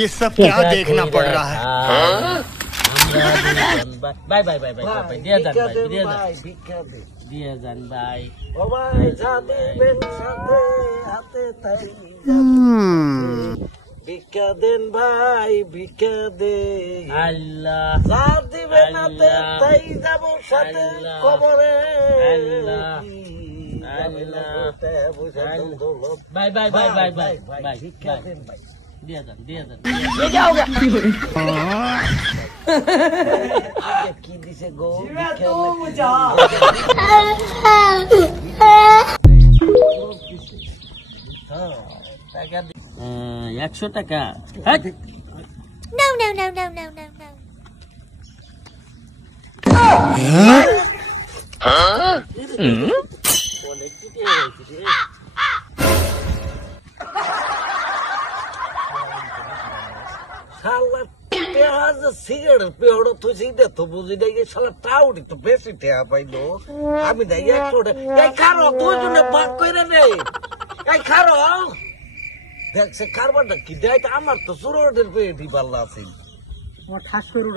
ये सब क्या देखना पड़ रहा है? बाय बाय बाय बाय দিয়ে যান ভাই দিয়ে যান ভাই ও ভাই যাদিবেন সাথে হাতে তাই ভিক্ষা দেন ভাই ভিক্ষা দে আল্লাহ যাদিবেন হাতে তাই যাব সাথে কবরে আল্লাহ আল্লাহ বাই বাই বাই বাই বাই বাই ভিক্ষা দেন ভাই দিয়ে যান ये क्या हो गया की दिसे गो तू मुझा 100 টাকা No, no, no, no, no, no, no. শালা পেঁয়াজ সিগারেট পেড়ো তুই দে তো বুঝি নাই শালা টাউডি তো বেশি টেয়া পাইলো আমি নাই 100 টাকা এই খারো দুজনে ভাগ কইরা নে এই খারো দেখ সে কারবারটা কি দেয় আমার তো সুরটের পেটি পাল্লা আছে ও ঠাস করু